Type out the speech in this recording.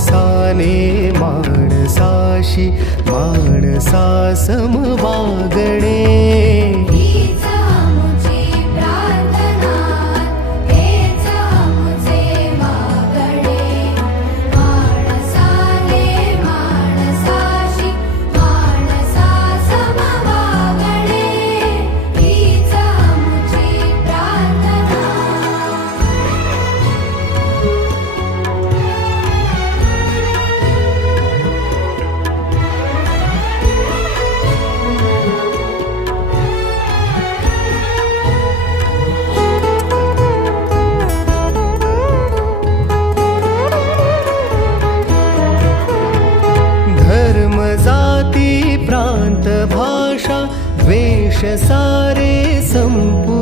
माणसाने माणसाशी माणसा सम वागणे. हीच आमुची प्रार्थना, हेच आमुचे मागणे. माणसाने माणसाशी माणसा सम वागणे. हीच आमुची प्रार्थना. धर्म जाती प्रांत भाषा द्वेष सारे संपू